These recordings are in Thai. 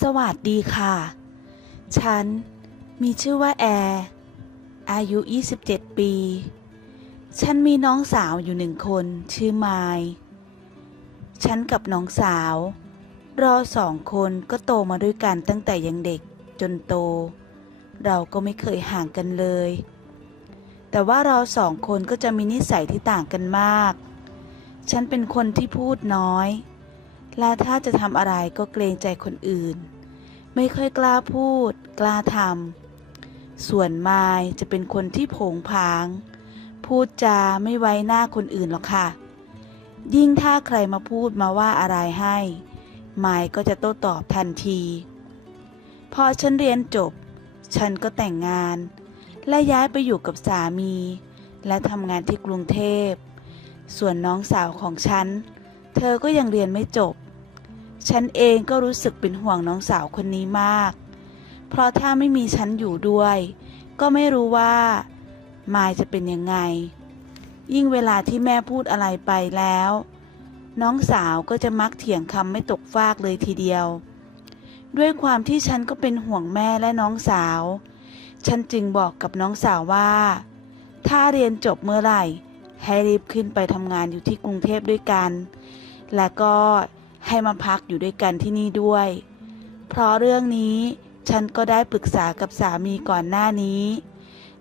สวัสดีค่ะ ฉันมีชื่อว่าแอร์อายุ 27 ปี ฉันมีน้องสาวอยู่หนึ่งคนชื่อไมายฉันกับน้องสาวราสองคนก็โตมาด้วยกันตั้งแต่ยังเด็กจนโต เราก็ไม่เคยห่างกันเลย แต่ว่าเราสองคนก็จะมีนิสัยที่ต่างกันมาก ฉันเป็นคนที่พูดน้อย และถ้าจะทำอะไรก็เกรงใจคนอื่น ไม่ค่อยกล้าพูด กล้าทำ ส่วนไมายจะเป็นคนที่ผงผาง พูดจาไม่ไว้หน้าคนอื่นหรอกค่ะ ยิ่งถ้าใครมาพูดมาว่าอะไรให้ไมายก็จะโต้ตอบทันที พอฉันเรียนจบ ฉันก็แต่งงาน และย้ายไปอยู่กับสามี และทำงานที่กรุงเทพ ส่วนน้องสาวของฉันเธอก็ยังเรียนไม่จบ ฉันเองก็รู้สึกเป็นห่วงน้องสาวคนนี้มาก เพราะถ้าไม่มีฉันอยู่ด้วย ก็ไม่รู้ว่ามายจะเป็นยังไง ยิ่งเวลาที่แม่พูดอะไรไปแล้ว น้องสาวก็จะมักเถียงคำไม่ตกฟากเลยทีเดียว ด้วยความที่ฉันก็เป็นห่วงแม่และน้องสาว ฉันจึงบอกกับน้องสาวว่า ถ้าเรียนจบเมื่อไหร่ ให้รีบขึ้นไปทำงานอยู่ที่กรุงเทพด้วยกัน และก็ ให้มาพักอยู่ด้วยกันที่นี่ด้วย เพราะเรื่องนี้ฉันก็ได้ปรึกษากับสามีก่อนหน้านี้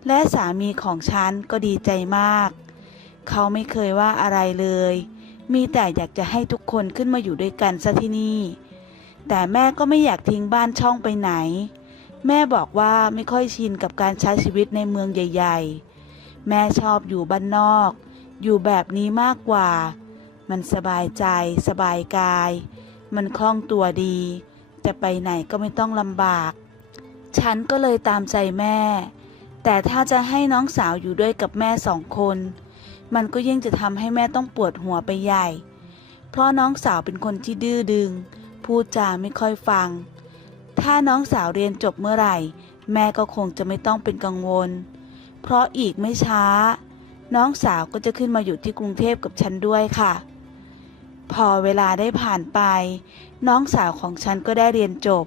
และสามีของฉันก็ดีใจมาก เขาไม่เคยว่าอะไรเลย มีแต่อยากจะให้ทุกคนขึ้นมาอยู่ด้วยกันซะที่นี่ แต่แม่ก็ไม่อยากทิ้งบ้านช่องไปไหน แม่บอกว่าไม่ค่อยชินกับการใช้ชีวิตในเมืองใหญ่ ๆ แม่ชอบอยู่บ้านนอก อยู่แบบนี้มากกว่า มันสบายใจสบายกาย มันคล่องตัวดี จะไปไหนก็ไม่ต้องลำบาก ฉันก็เลยตามใจแม่ แต่ถ้าจะให้น้องสาวอยู่ด้วยกับแม่สองคน มันก็ยิ่งจะทำให้แม่ต้องปวดหัวไปใหญ่ เพราะน้องสาวเป็นคนที่ดื้อดึง พูดจาไม่ค่อยฟัง ถ้าน้องสาวเรียนจบเมื่อไหร่ แม่ก็คงจะไม่ต้องเป็นกังวล เพราะอีกไม่ช้าน้องสาวก็จะขึ้นมาอยู่ที่กรุงเทพกับฉันด้วยค่ะ พอเวลาได้ผ่านไป น้องสาวของฉันก็ได้เรียนจบ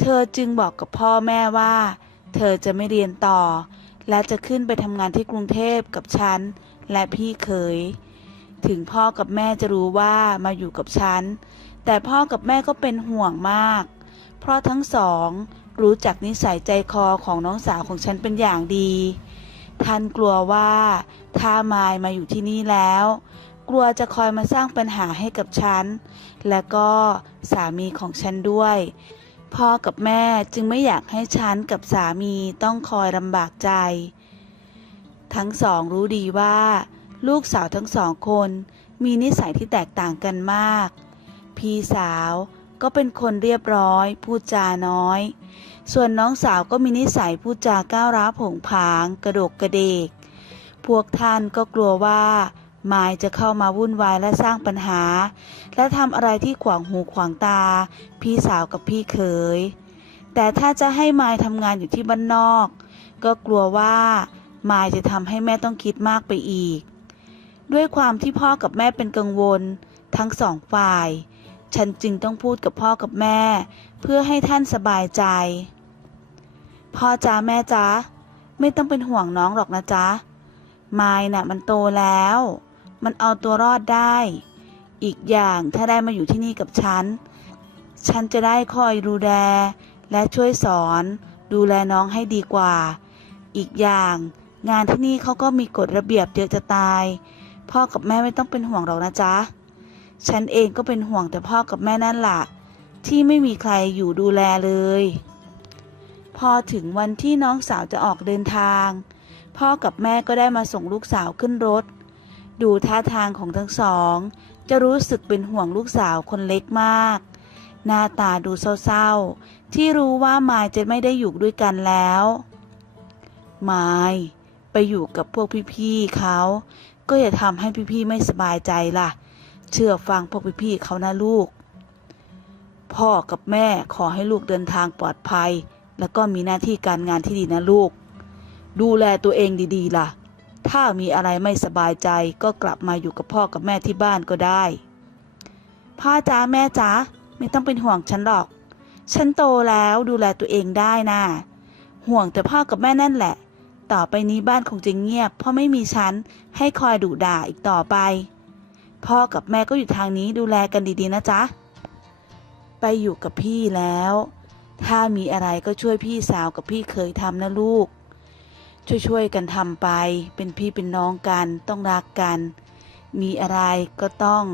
เธอจึงบอกกับพ่อแม่ว่า เธอจะไม่เรียนต่อ และจะขึ้นไปทำงานที่กรุงเทพกับฉัน และพี่เขยถึงพ่อกับแม่จะรู้ว่ามาอยู่กับฉัน แต่พ่อกับแม่ก็เป็นห่วงมาก เพราะทั้งสองรู้จักนิสัยใจคอของน้องสาวของฉันเป็นอย่างดี ท่านกลัวว่าถ้ามายมาอยู่ที่นี่แล้ว กลัวจะคอยมาสร้างปัญหาให้กับฉัน และก็สามีของฉันด้วย พ่อกับแม่จึงไม่อยากให้ฉันกับสามีต้องคอยลำบากใจ ทั้งสองรู้ดีว่า ลูกสาวทั้งสองคนมีนิสัยที่แตกต่างกันมาก พี่สาวก็เป็นคนเรียบร้อย พูดจาน้อย ส่วนน้องสาวก็มีนิสัยพูดจาก้าวร้าวผงผาง กระดกกระเดก พวกท่านก็กลัวว่า มายจะเข้ามาวุ่นวายและสร้างปัญหา และทำอะไรที่ขวางหูขวางตา พี่สาวกับพี่เขย แต่ถ้าจะให้มายทำงานอยู่ที่บ้านนอก ก็กลัวว่ามายจะทำให้แม่ต้องคิดมากไปอีก ด้วยความที่พ่อกับแม่เป็นกังวล ทั้งสองฝ่าย ฉันจึงต้องพูดกับพ่อกับแม่ เพื่อให้ท่านสบายใจ พ่อจ้าแม่จ้าไม่ต้องเป็นห่วงน้องหรอกนะจ๊ะมายน่ะมันโตแล้ว มันเอาตัวรอดได้ อีกอย่างถ้าได้มาอยู่ที่นี่กับฉัน ฉันจะได้คอยดูแลและช่วยสอนดูแลน้องให้ดีกว่า อีกอย่างงานที่นี่เขาก็มีกฎระเบียบเยอะจะตาย พ่อกับแม่ไม่ต้องเป็นห่วงหรอกนะจ๊ะ ฉันเองก็เป็นห่วงแต่พ่อกับแม่นั่นล่ะ ที่ไม่มีใครอยู่ดูแลเลย พอถึงวันที่น้องสาวจะออกเดินทาง พ่อกับแม่ก็ได้มาส่งลูกสาวขึ้นรถ ดูท่าทางของทั้งสอง จะรู้สึกเป็นห่วงลูกสาวคนเล็กมาก หน้าตาดูเศร้าๆ ที่รู้ว่ามายจะไม่ได้อยู่ด้วยกันแล้วมายไปอยู่กับพวกพี่ๆเขา ก็อย่าทำให้พี่ๆไม่สบายใจล่ะ เชื่อฟังพวกพี่ๆเขานะลูก พ่อกับแม่ขอให้ลูกเดินทางปลอดภัย แล้วก็มีหน้าที่การงานที่ดีนะลูก ดูแลตัวเองดีๆล่ะ ถ้ามีอะไรไม่สบายใจก็กลับมาอยู่กับพ่อกับแม่ที่บ้านก็ได้ พ่อจ้าแม่จ้าไม่ต้องเป็นห่วงฉันหรอก ฉันโตแล้วดูแลตัวเองได้น่ะห่วงแต่พ่อกับแม่นั่นแหละ ต่อไปนี้บ้านคงจะเงียบ เพราะไม่มีฉันให้คอยดุด่าอีกต่อไป พ่อกับแม่ก็อยู่ทางนี้ดูแลกันดีๆนะจ๊ะ ไปอยู่กับพี่แล้ว ถ้ามีอะไรก็ช่วยพี่สาวกับพี่เคยทำนะลูก ช่วยๆกันทำไป เป็นพี่เป็นน้องกันต้องรักกัน มีอะไรก็ต้อง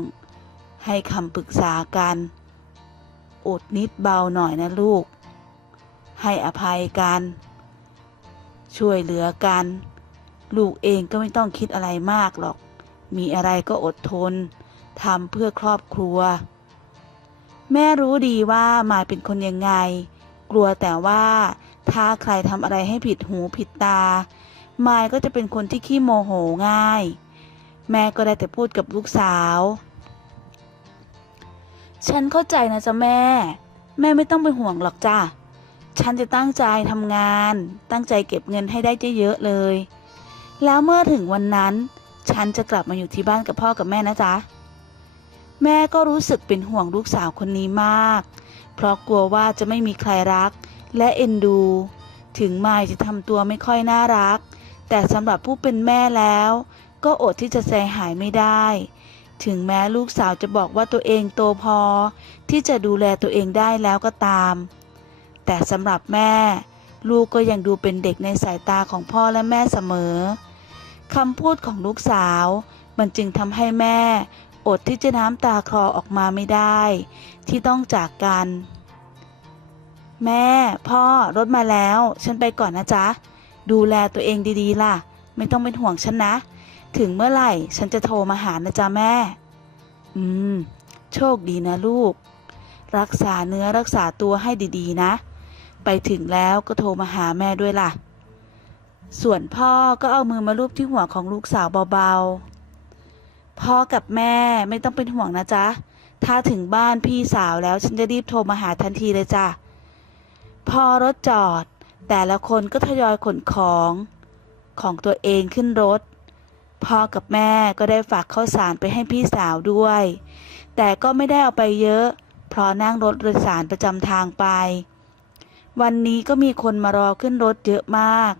ให้คำปรึกษากันอดนิดเบาหน่อยนะลูก ให้อภัยกัน ช่วยเหลือกัน ลูกเองก็ไม่ต้องคิดอะไรมากหรอก มีอะไรก็อดทนทำเพื่อครอบครัว แม่รู้ดีว่ามาเป็นคนยังไง กลัวแต่ว่า ถ้าใครทำอะไรให้ผิดหูผิดตามายก็จะเป็นคนที่ขี้โมโหง่าย แม่ก็ได้แต่พูดกับลูกสาว ฉันเข้าใจนะจ๊ะแม่ แม่ไม่ต้องเป็นห่วงหรอกจ้ะ ฉันจะตั้งใจทำงาน ตั้งใจเก็บเงินให้ได้เยอะๆเลย แล้วเมื่อถึงวันนั้น ฉันจะกลับมาอยู่ที่บ้านกับพ่อกับแม่นะจ๊ะ แม่ก็รู้สึกเป็นห่วงลูกสาวคนนี้มาก เพราะกลัวว่าจะไม่มีใครรัก และเอ็นดู ถึงมายจะทำตัวไม่ค่อยน่ารัก แต่สำหรับผู้เป็นแม่แล้ว ก็อดที่จะใจหายไม่ได้ ถึงแม้ลูกสาวจะบอกว่าตัวเองโตพอ ที่จะดูแลตัวเองได้แล้วก็ตาม แต่สำหรับแม่ ลูกก็ยังดูเป็นเด็กในสายตาของพ่อและแม่เสมอคำพูดของลูกสาว มันจึงทำให้แม่ อดที่จะน้ำตาคลอออกมาไม่ได้ ที่ต้องจากกัน แม่ พ่อรถมาแล้ว ฉันไปก่อนนะจ๊ะ ดูแลตัวเองดีๆ ล่ะ ไม่ต้องเป็นห่วงฉันนะ ถึงเมื่อไหร่ฉันจะโทรมาหานะจ๊ะแม่ อืม โชคดีนะลูก รักษาเนื้อรักษาตัวให้ดีๆ นะ ไปถึงแล้วก็โทรมาหาแม่ด้วยล่ะ ส่วนพ่อก็เอามือมาลูบที่หัวของลูกสาวเบาๆ พ่อกับแม่ไม่ต้องเป็นห่วงนะจ๊ะ ถ้าถึงบ้านพี่สาวแล้วฉันจะรีบโทรมาหาทันทีเลยจ้ะ พอรถจอด แต่ละคนก็ทยอยขนของ ของตัวเองขึ้นรถ พ่อกับแม่ก็ได้ฝากข้าวสารไปให้พี่สาวด้วย แต่ก็ไม่ได้เอาไปเยอะ เพราะนั่งรถโดยสารประจำทางไป วันนี้ก็มีคนมารอขึ้นรถเยอะมาก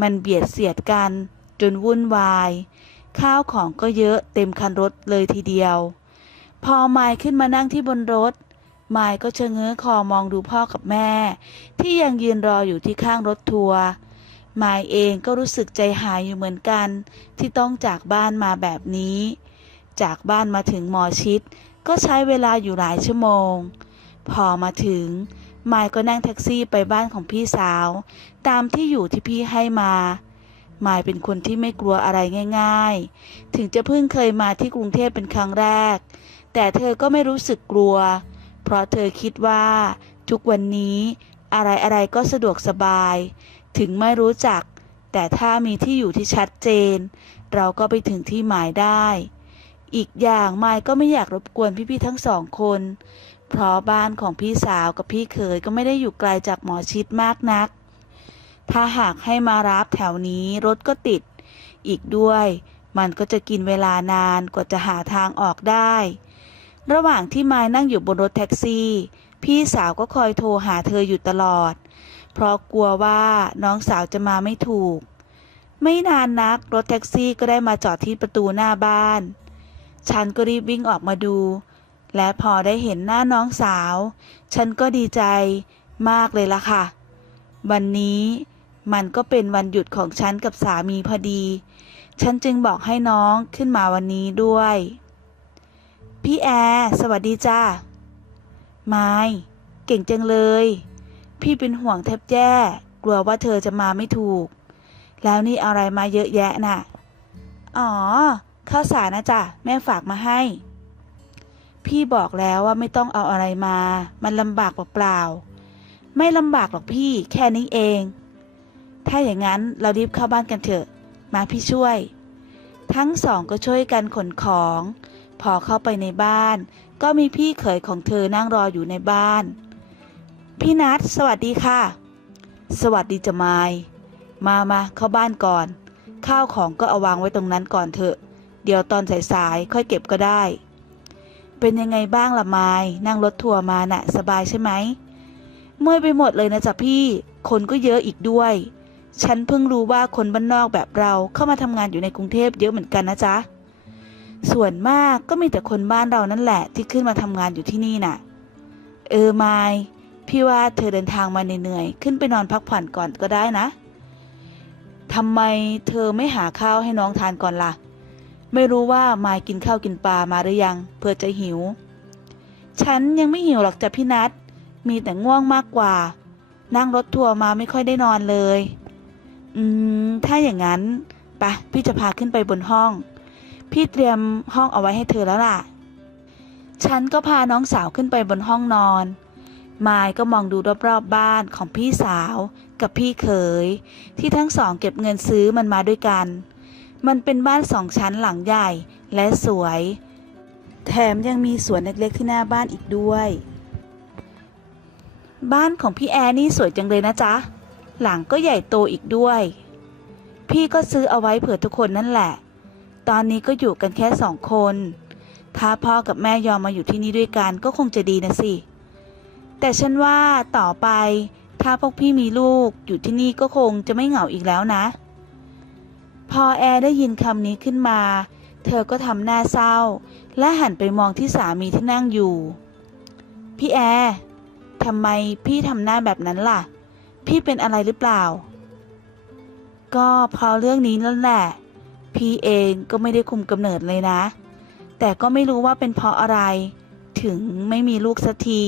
มันเบียดเสียดกันจนวุ่นวาย ข้าวของก็เยอะเต็มคันรถเลยทีเดียว พอไมายขึ้นมานั่งที่บนรถ มายก็ชะเง้อคอมองดูพ่อกับแม่ ที่ยังยืนรออยู่ที่ข้างรถทัวร์มายเองก็รู้สึกใจหายอยู่เหมือนกัน ที่ต้องจากบ้านมาแบบนี้ จากบ้านมาถึงหมอชิด ก็ใช้เวลาอยู่หลายชั่วโมง พอมาถึงมายก็นั่งแท็กซี่ไปบ้านของพี่สาว ตามที่อยู่ที่พี่ให้มามายเป็นคนที่ไม่กลัวอะไรง่าย ๆ ถึงจะเพิ่งเคยมาที่กรุงเทพเป็นครั้งแรก แต่เธอก็ไม่รู้สึกกลัว เพราะเธอคิดว่า ทุกวันนี้อะไรๆก็สะดวกสบาย ถึงไม่รู้จัก แต่ถ้ามีที่อยู่ที่ชัดเจน เราก็ไปถึงที่หมายได้ อีกอย่างไมายก็ไม่อยากรบกวนพี่ๆทั้งสองคน เพราะบ้านของพี่สาวกับพี่เขยก็ไม่ได้อยู่ไกลจากหมอชิดมากนัก ถ้าหากให้มารับแถวนี้รถก็ติด อีกด้วย มันก็จะกินเวลานานกว่าจะหาทางออกได้ ระหว่างที่มายนั่งอยู่บนรถแท็กซี่ พี่สาวก็คอยโทรหาเธออยู่ตลอด เพราะกลัวว่าน้องสาวจะมาไม่ถูก ไม่นานนักรถแท็กซี่ก็ได้มาจอดที่ประตูหน้าบ้าน ฉันก็รีบวิ่งออกมาดู และพอได้เห็นหน้าน้องสาว ฉันก็ดีใจมากเลยล่ะค่ะ วันนี้มันก็เป็นวันหยุดของฉันกับสามีพอดี ฉันจึงบอกให้น้องขึ้นมาวันนี้ด้วย พี่แอร์สวัสดีจ้าไม้เก่งจังเลย พี่เป็นห่วงแทบแย่ กลัวว่าเธอจะมาไม่ถูก แล้วนี่อาอะไรมาเยอะแยะน่ะ อ๋อ ข้าวสารนะจ๊ะ แม่ฝากมาให้ พี่บอกแล้วว่าไม่ต้องเอาอะไรมา มันลำบากเปล่าๆไม่ลำบากหรอกพี่แค่นี้เอง ถ้าอย่างนั้นเรารีบเข้าบ้านกันเถอะ มาพี่ช่วย ทั้งสองก็ช่วยกันขนของ พอเข้าไปในบ้าน ก็มีพี่เขยของเธอนั่งรออยู่ในบ้าน พี่นัทสวัสดีค่ะ สวัสดีจะมายมามาเข้าบ้านก่อน ข้าวของก็เอาวางไว้ตรงนั้นก่อนเถอะ เดี๋ยวตอนสายๆค่อยเก็บก็ได้ เป็นยังไงบ้างล่ะมายนั่งรถทัวร์มาน่ะ สบายใช่ไหมเมื่อยไปหมดเลยนะจ๊ะพี่ คนก็เยอะอีกด้วย ฉันเพิ่งรู้ว่าคนบ้านนอกแบบเราเข้ามาทำงานอยู่ในกรุงเทพเยอะเหมือนกันนะจ๊ะ ส่วนมากก็มีแต่คนบ้านเรานั่นแหละ ที่ขึ้นมาทำงานอยู่ที่นี่น่ะ เออไมายพี่ว่าเธอเดินทางมาเหนื่อยๆขึ้นไปนอนพักผ่อนก่อนก็ได้นะทำไมเธอไม่หาข้าวให้น้องทานก่อนล่ะ ไม่รู้ว่ามายกินข้าวกินปลามาหรือยังเพื่อจะหิว ฉันยังไม่หิวหรอกจ้ะพี่นัทมีแต่ง่วงมากกว่า นั่งรถทัวร์มาไม่ค่อยได้นอนเลย อืม ถ้าอย่างนั้นปะพี่จะพาขึ้นไปบนห้อง พี่เตรียมห้องเอาไว้ให้เธอแล้วล่ะ ฉันก็พาน้องสาวขึ้นไปบนห้องนอน มายก็มองดูรอบๆบบ้านของพี่สาวกับพี่เขย ที่ทั้งสองเก็บเงินซื้อมันมาด้วยกัน มันเป็นบ้านสองชั้นหลังใหญ่และสวย แถมยังมีสวนเล็กๆที่หน้าบ้านอีกด้วย บ้านของพี่แอร์นี่สวยจังเลยนะจ๊ะ หลังก็ใหญ่โตอีกด้วย พี่ก็ซื้อเอาไว้เผื่อทุกคนนั่นแหละ ตอนนี้ก็อยู่กันแค่สองคน ถ้าพ่อกับแม่ยอมมาอยู่ที่นี่ด้วยกันก็คงจะดีนะสิ แต่ฉันว่าต่อไป ถ้าพวกพี่มีลูกอยู่ที่นี่ก็คงจะไม่เหงาอีกแล้วนะ พอแอร์ได้ยินคำนี้ขึ้นมา เธอก็ทำหน้าเศร้า และหันไปมองที่สามีที่นั่งอยู่ พี่แอร์ทำไมพี่ทำหน้าแบบนั้นล่ะ พี่เป็นอะไรหรือเปล่า ก็เพราะเรื่องนี้นั่นแหละ พี่เองก็ไม่ได้คุมกำเนิดเลยนะ แต่ก็ไม่รู้ว่าเป็นเพราะอะไร ถึงไม่มีลูกสักที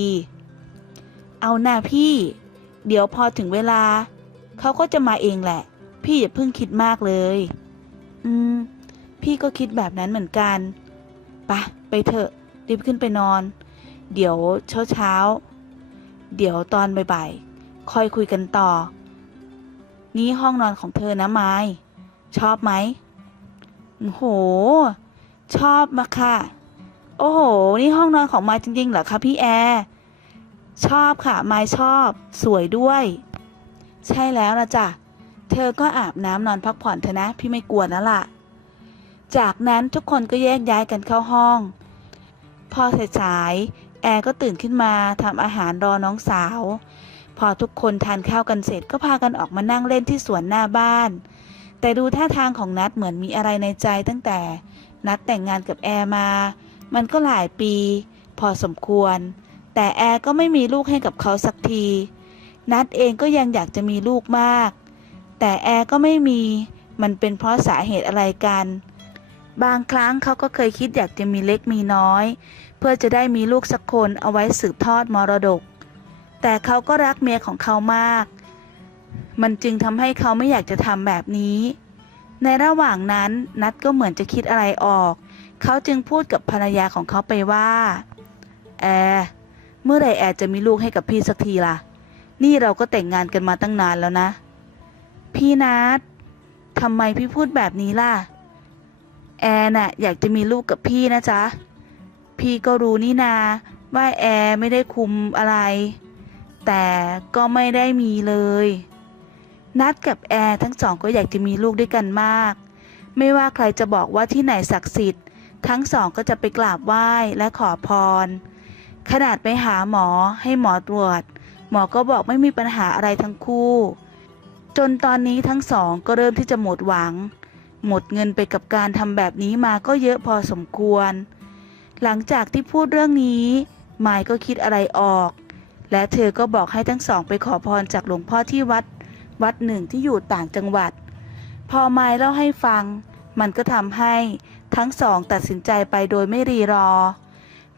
เอาหน้าพี่ เดี๋ยวพอถึงเวลา เขาก็จะมาเองแหละ พี่อย่าเพิ่งคิดมากเลย อืม พี่ก็คิดแบบนั้นเหมือนกันปะไปเถอะ รีบขึ้นไปนอน เดี๋ยวเช้าเช้า เดี๋ยวตอนบ่ายๆ ค่อยคุยกันต่อ นี่ห้องนอนของเธอนะไม้ชอบไหม โอ้โห ชอบมากค่ะ โอ้โห นี่ห้องนอนของไม้จริงๆเหรอคะพี่แอร์ชอบค่ะไม้ชอบ สวยด้วย ใช่แล้วนะจ๊ะเธอก็อาบน้ำนอนพักผ่อนเถอะนะ พี่ไม่กลัวนะล่ะ จากนั้นทุกคนก็แยกย้ายกันเข้าห้อง พอสายๆแอร์ก็ตื่นขึ้นมาทำอาหารรอน้องสาว พอทุกคนทานข้าวกันเสร็จก็พากันออกมานั่งเล่นที่สวนหน้าบ้าน แต่ดูท่าทางของนัดเหมือนมีอะไรในใจตั้งแต่ นัดแต่งงานกับแอร์มา มันก็หลายปี พอสมควร แต่แอร์ก็ไม่มีลูกให้กับเขาสักที นัดเองก็ยังอยากจะมีลูกมาก แต่แอร์ก็ไม่มี มันเป็นเพราะสาเหตุอะไรกัน บางครั้งเขาก็เคยคิดอยากจะมีเล็กมีน้อย เพื่อจะได้มีลูกสักคนเอาไว้สืบทอดมรดก แต่เขาก็รักเมียของเขามาก มันจึงทำให้เขาไม่อยากจะทำแบบนี้ ในระหว่างนั้นนัดก็เหมือนจะคิดอะไรออก เขาจึงพูดกับภรรยาของเขาไปว่า แอร์เมื่อไหร่แอร์จะมีลูกให้กับพี่สักทีล่ะ นี่เราก็แต่งงานกันมาตั้งนานแล้วนะ พี่นัดทำไมพี่พูดแบบนี้ล่ะ แอร์น่ะอยากจะมีลูกกับพี่นะจ๊ะ พี่ก็รู้นี่นาว่าแอร์ไม่ได้คุมอะไร แต่ก็ไม่ได้มีเลย นัดกับแอร์ทั้งสองก็อยากจะมีลูกด้วยกันมาก ไม่ว่าใครจะบอกว่าที่ไหนศักดิ์สิทธิ์ ทั้งสองก็จะไปกราบไหว้และขอพร ขนาดไปหาหมอให้หมอตรวจ หมอก็บอกไม่มีปัญหาอะไรทั้งคู่ จนตอนนี้ทั้งสองก็เริ่มที่จะหมดหวัง หมดเงินไปกับการทำแบบนี้มาก็เยอะพอสมควร หลังจากที่พูดเรื่องนี้มายก็คิดอะไรออกและเธอก็บอกให้ทั้งสองไปขอพรจากหลวงพ่อที่วัด วัดหนึ่งที่อยู่ต่างจังหวัด พอไมายเล่าให้ฟัง มันก็ทำให้ทั้งสองตัดสินใจไปโดยไม่รีรอ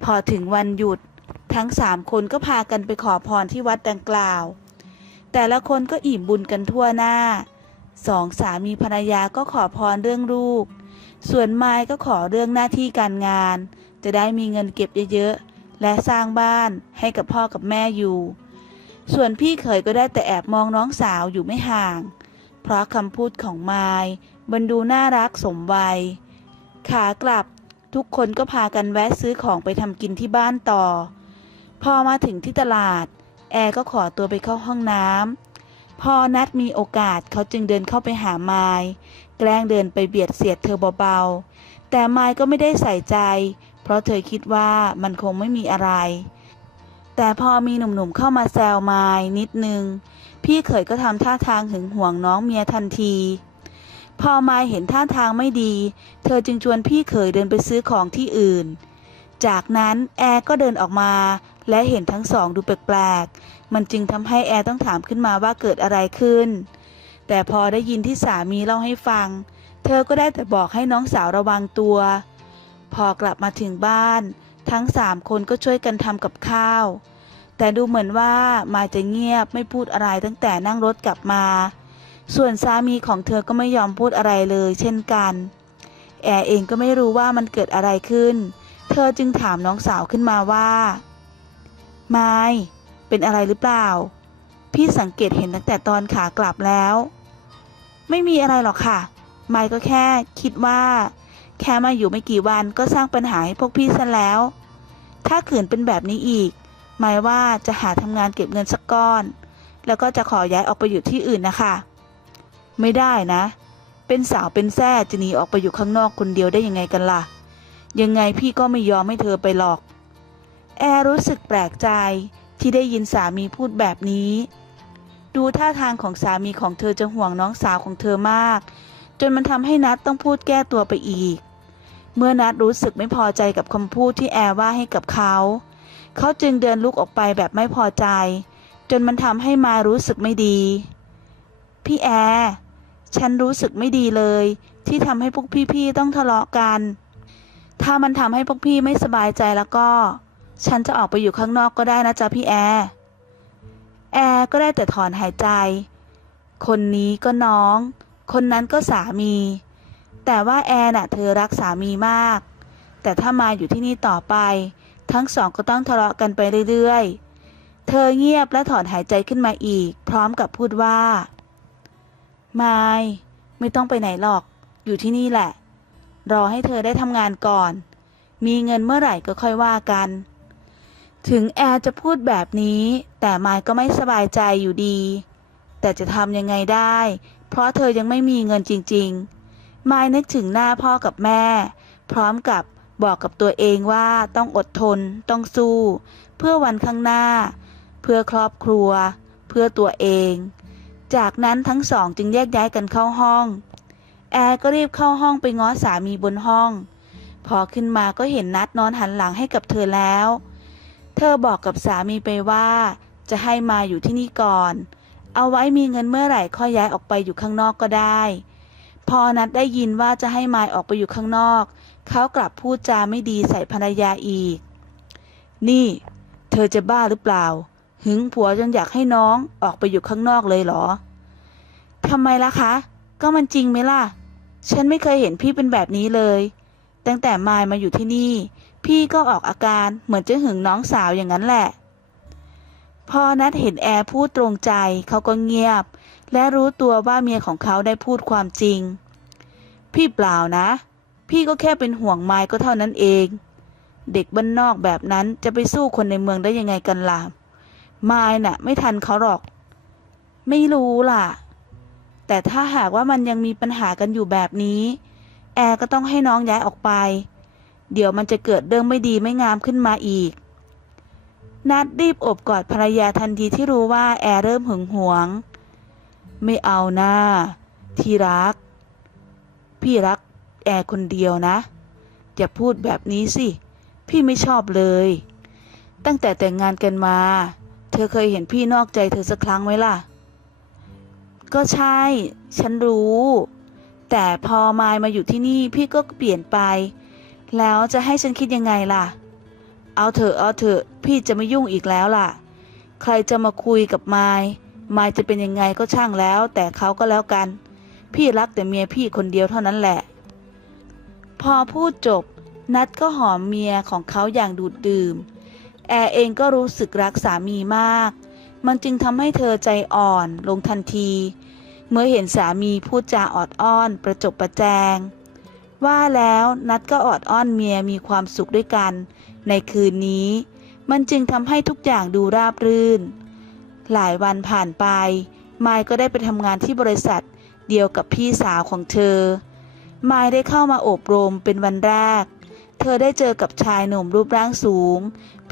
พอถึงวันหยุด ทั้งสามคนก็พากันไปขอพรที่วัดดังกล่าว แต่ละคนก็อิ่มบุญกันทั่วหน้าสองสามีภรรยาก็ขอพรเรื่องลูก ส่วนไม้ก็ขอเรื่องหน้าที่การงาน จะได้มีเงินเก็บเยอะๆ และสร้างบ้านให้กับพ่อกับแม่อยู่ ส่วนพี่เขยก็ได้แต่แอบมองน้องสาวอยู่ไม่ห่าง เพราะคำพูดของไม้มันดูน่ารักสมวัย ขากลับทุกคนก็พากันแวะซื้อของไปทำกินที่บ้านต่อ พอมาถึงที่ตลาด แอร์ก็ขอตัวไปเข้าห้องน้ำ พอนัดมีโอกาสเขาจึงเดินเข้าไปหาไม้แกล้งเดินไปเบียดเสียดเธอเบาๆ แต่ไม้ก็ไม่ได้ใส่ใจ เพราะเธอคิดว่ามันคงไม่มีอะไร แต่พอมีหนุ่มๆเข้ามาแซวมายนิดนึง พี่เขยก็ทำท่าทางหึงหวงน้องเมียทันที พอมายเห็นท่าทางไม่ดี เธอจึงชวนพี่เขยเดินไปซื้อของที่อื่น จากนั้นแอร์ก็เดินออกมา และเห็นทั้งสองดูแปลกๆ มันจึงทำให้แอร์ต้องถามขึ้นมาว่าเกิดอะไรขึ้น แต่พอได้ยินที่สามีเล่าให้ฟัง เธอก็ได้แต่บอกให้น้องสาวระวังตัว พอกลับมาถึงบ้าน ทั้งสามคนก็ช่วยกันทำกับข้าว แต่ดูเหมือนว่ามายจะเงียบไม่พูดอะไรตั้งแต่นั่งรถกลับมา ส่วนสามีของเธอก็ไม่ยอมพูดอะไรเลย เช่นกัน แอร์เองก็ไม่รู้ว่ามันเกิดอะไรขึ้น เธอจึงถามน้องสาวขึ้นมาว่า มายเป็นอะไรหรือเปล่า พี่สังเกตเห็นตั้งแต่ตอนขากลับแล้ว ไม่มีอะไรหรอกค่ะ มายก็แค่คิดว่า แค่มาอยู่ไม่กี่วันก็สร้างปัญหาให้พวกพี่ซะแล้ว ถ้าขืนเป็นแบบนี้อีก หมายว่าจะหาทำงานเก็บเงินสักก้อน แล้วก็จะขอย้ายออกไปอยู่ที่อื่นนะคะ ไม่ได้นะ เป็นสาวเป็นแซ่จะหนีออกไปอยู่ข้างนอกคนเดียวได้ยังไงกันล่ะ ยังไงพี่ก็ไม่ยอมให้เธอไปหรอก แอร์รู้สึกแปลกใจที่ได้ยินสามีพูดแบบนี้ ดูท่าทางของสามีของเธอจะห่วงน้องสาวของเธอมาก จนมันทำให้นัดต้องพูดแก้ตัวไปอีก เมื่อนัดรู้สึกไม่พอใจกับคำพูดที่แอร์ว่าให้กับเขา เขาจึงเดินลุกออกไปแบบไม่พอใจ จนมันทำให้มารู้สึกไม่ดี พี่แอร์ฉันรู้สึกไม่ดีเลย ที่ทำให้พวกพี่ๆต้องทะเลาะกัน ถ้ามันทำให้พวกพี่ไม่สบายใจแล้วก็ ฉันจะออกไปอยู่ข้างนอกก็ได้นะจ๊ะพี่แอร์แอร์ก็ได้แต่ถอนหายใจ คนนี้ก็น้อง คนนั้นก็สามี แต่ว่าแอร์น่ะเธอรักสามีมาก แต่ถ้ามาอยู่ที่นี่ต่อไป ทั้งสองก็ต้องทะเลาะกันไปเรื่อยๆ เธอเงียบและถอนหายใจขึ้นมาอีก พร้อมกับพูดว่า ไม่ไม่ต้องไปไหนหรอก อยู่ที่นี่แหละ รอให้เธอได้ทำงานก่อน มีเงินเมื่อไหร่ก็ค่อยว่ากัน ถึงแอร์จะพูดแบบนี้ แต่มายก็ไม่สบายใจอยู่ดี แต่จะทำยังไงได้ เพราะเธอยังไม่มีเงินจริง ๆ มายนึกถึงหน้าพ่อกับแม่ พร้อมกับบอกกับตัวเองว่าต้องอดทน ต้องสู้ เพื่อวันข้างหน้า เพื่อครอบครัว เพื่อตัวเอง จากนั้นทั้งสองจึงแยกย้ายกันเข้าห้อง แอร์ก็รีบเข้าห้องไปง้อสามีบนห้อง พอขึ้นมาก็เห็นนัดนอนหันหลังให้กับเธอแล้ว เธอบอกกับสามีไปว่า จะให้มาอยู่ที่นี่ก่อน เอาไว้มีเงินเมื่อไหร่ค่อยย้ายออกไปอยู่ข้างนอกก็ได้ พอนัดได้ยินว่าจะให้มายออกไปอยู่ข้างนอก เขากลับพูดจาไม่ดีใส่ภรรยาอีก นี่ เธอจะบ้าหรือเปล่า หึงผัวจนอยากให้น้องออกไปอยู่ข้างนอกเลยเหรอทำไมล่ะคะ ก็มันจริงไหมล่ะ ฉันไม่เคยเห็นพี่เป็นแบบนี้เลย ตั้งแต่มายมาอยู่ที่นี่ พี่ก็ออกอาการเหมือนจะหึงน้องสาวอย่างนั้นแหละพอนัดเห็นแอร์พูดตรงใจเขาก็เงียบ และรู้ตัวว่าเมียของเขาได้พูดความจริง พี่เปล่านะ พี่ก็แค่เป็นห่วงไม้ก็เท่านั้นเอง เด็กบ้านนอกแบบนั้นจะไปสู้คนในเมืองได้ยังไงกันล่ะไม้น่ะ ไม่ทันเขาหรอก ไม่รู้ล่ะ แต่ถ้าหากว่ามันยังมีปัญหากันอยู่แบบนี้ แอร์ก็ต้องให้น้องย้ายออกไป เดี๋ยวมันจะเกิดเรื่องไม่ดีไม่งามขึ้นมาอีกนัดรีบอบกอดภรรยาทันทีที่รู้ว่าแอร์เริ่มหึงหวง ไม่เอาหน้า ที่รัก พี่รักแอร์คนเดียวนะ อย่าพูดแบบนี้สิ พี่ไม่ชอบเลย ตั้งแต่แต่งงานกันมา เธอเคยเห็นพี่นอกใจเธอสักครั้งไหมล่ะ ก็ใช่ ฉันรู้ แต่พอมายมาอยู่ที่นี่พี่ก็เปลี่ยนไป แล้วจะให้ฉันคิดยังไงล่ะ เอาเถอะเอาเถอะ พี่จะไม่ยุ่งอีกแล้วล่ะ ใครจะมาคุยกับมาย มายจะเป็นยังไงก็ช่างแล้ว แต่เขาก็แล้วกัน พี่รักแต่เมียพี่คนเดียวเท่านั้นแหละ พอพูดจบ นัดก็หอมเมียของเขาอย่างดูดดื่ม แอร์เองก็รู้สึกรักสามีมาก มันจึงทำให้เธอใจอ่อนลงทันที เมื่อเห็นสามีพูดจาออดอ้อนประจบประแจง ว่าแล้วนัดก็ออดอ้อนเมียมีความสุขด้วยกัน ในคืนนี้ มันจึงทำให้ทุกอย่างดูราบรื่น หลายวันผ่านไปมายก็ได้ไปทำงานที่บริษัทเดียวกับพี่สาวของเธอมายได้เข้ามาอบรมเป็นวันแรก เธอได้เจอกับชายหนุ่มรูปร่างสูง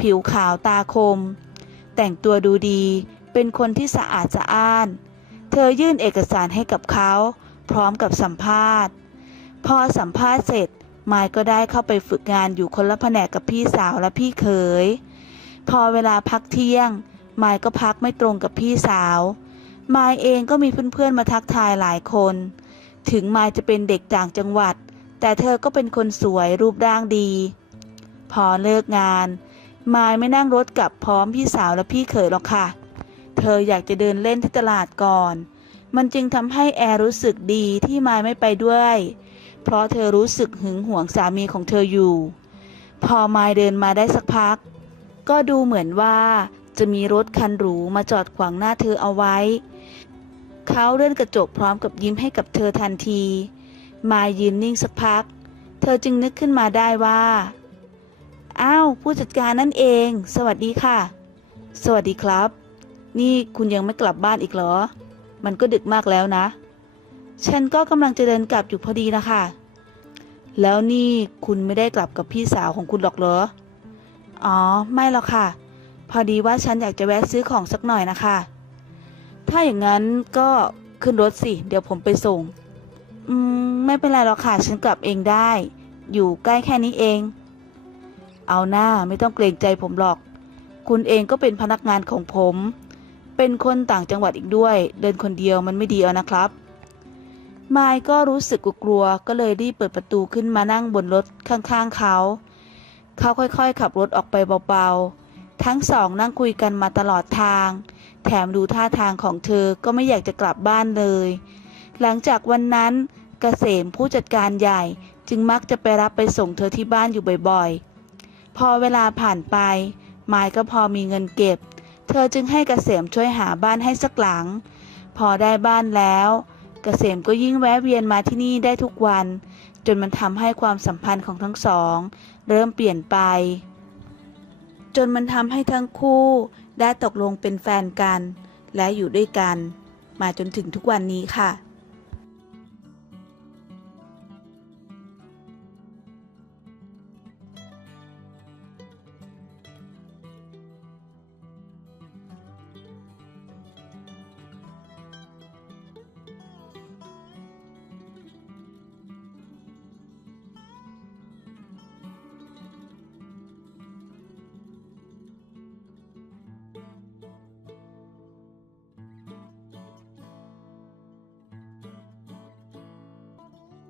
ผิวขาวตาคม แต่งตัวดูดี เป็นคนที่สะอาดสะอ้าน เธอยื่นเอกสารให้กับเขา พร้อมกับสัมภาษณ์ พอสัมภาษณ์เสร็จมายก็ได้เข้าไปฝึกงานอยู่คนละแผนกกับพี่สาวและพี่เขย พอเวลาพักเที่ยง มายก็พักไม่ตรงกับพี่สาวมายเองก็มีเพื่อนๆมาทักทายหลายคน ถึงมายจะเป็นเด็กต่างจังหวัด แต่เธอก็เป็นคนสวยรูปร่างดี พอเลิกงานมายไม่นั่งรถกลับพร้อมพี่สาวและพี่เขยหรอกค่ะ เธออยากจะเดินเล่นที่ตลาดก่อน มันจึงทำให้แอร์รู้สึกดีที่มายไม่ไปด้วย เพราะเธอรู้สึกหึงหวงสามีของเธออยู่ พอมายเดินมาได้สักพัก ก็ดูเหมือนว่า จะมีรถคันหรูมาจอดขวางหน้าเธอเอาไว้ เขาเลื่อนกระจกพร้อมกับยิ้มให้กับเธอทันที มายยืนนิ่งสักพัก เธอจึงนึกขึ้นมาได้ว่า อ้าว ผู้จัดการนั่นเอง สวัสดีค่ะ สวัสดีครับ นี่คุณยังไม่กลับบ้านอีกเหรอ มันก็ดึกมากแล้วนะ ฉันก็กำลังจะเดินกลับอยู่พอดีนะคะ แล้วนี่คุณไม่ได้กลับกับพี่สาวของคุณหรอกเหรอ อ๋อ ไม่หรอกค่ะ พอดีว่าฉันอยากจะแวะซื้อของสักหน่อยนะคะ ถ้าอย่างนั้นก็ขึ้นรถสิ เดี๋ยวผมไปส่ง อืม ไม่เป็นไรหรอกค่ะ ฉันกลับเองได้ อยู่ใกล้แค่นี้เอง เอาหน้าไม่ต้องเกรงใจผมหรอก คุณเองก็เป็นพนักงานของผม เป็นคนต่างจังหวัดอีกด้วย เดินคนเดียวมันไม่ดีเอานะครับมายก็รู้สึกกลัวๆก็เลยรีบเปิดประตูขึ้นมานั่งบนรถข้างๆเขา เขาค่อยๆ ขับรถออกไปเบาๆ ทั้งสองนั่งคุยกันมาตลอดทาง แถมดูท่าทางของเธอก็ไม่อยากจะกลับบ้านเลย หลังจากวันนั้นกเกษมผู้จัดการใหญ่จึงมักจะไปรับไปส่งเธอที่บ้านอยู่บ่อยๆ พอเวลาผ่านไปมายก็พอมีเงินเก็บ เธอจึงให้กเกษมช่วยหาบ้านให้สักหลัง พอได้บ้านแล้วกเกษมก็ยิ่งแวะเวียนมาที่นี่ได้ทุกวัน จนมันทำให้ความสัมพันธ์ของทั้งสอง เริ่มเปลี่ยนไป จนมันทำให้ทั้งคู่ได้ตกลงเป็นแฟนกัน และอยู่ด้วยกัน มาจนถึงทุกวันนี้ค่ะ